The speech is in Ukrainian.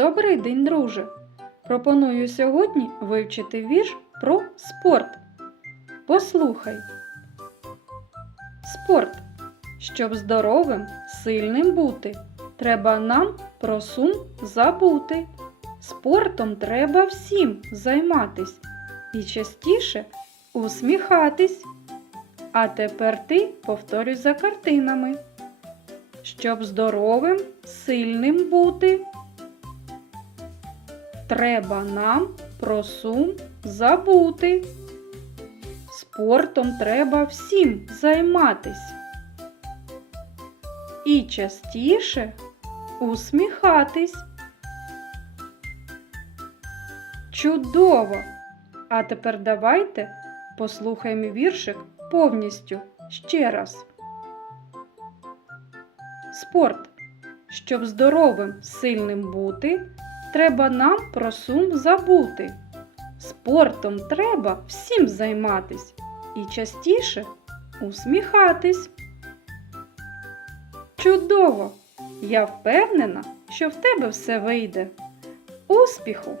Добрий день, друже! Пропоную сьогодні вивчити вірш про спорт. Послухай. Спорт. Щоб здоровим, сильним бути, треба нам про сум забути. Спортом треба всім займатись і частіше усміхатись. А тепер ти повторюй за картинами. Щоб здоровим, сильним бути. Треба нам про сум забути. Спортом треба всім займатись. І частіше усміхатись. Чудово! А тепер давайте послухаємо віршик повністю ще раз. Спорт. Щоб здоровим, сильним бути, треба нам про сум забути. Спортом треба всім займатись і частіше усміхатись. Чудово! Я впевнена, що в тебе все вийде. Успіху!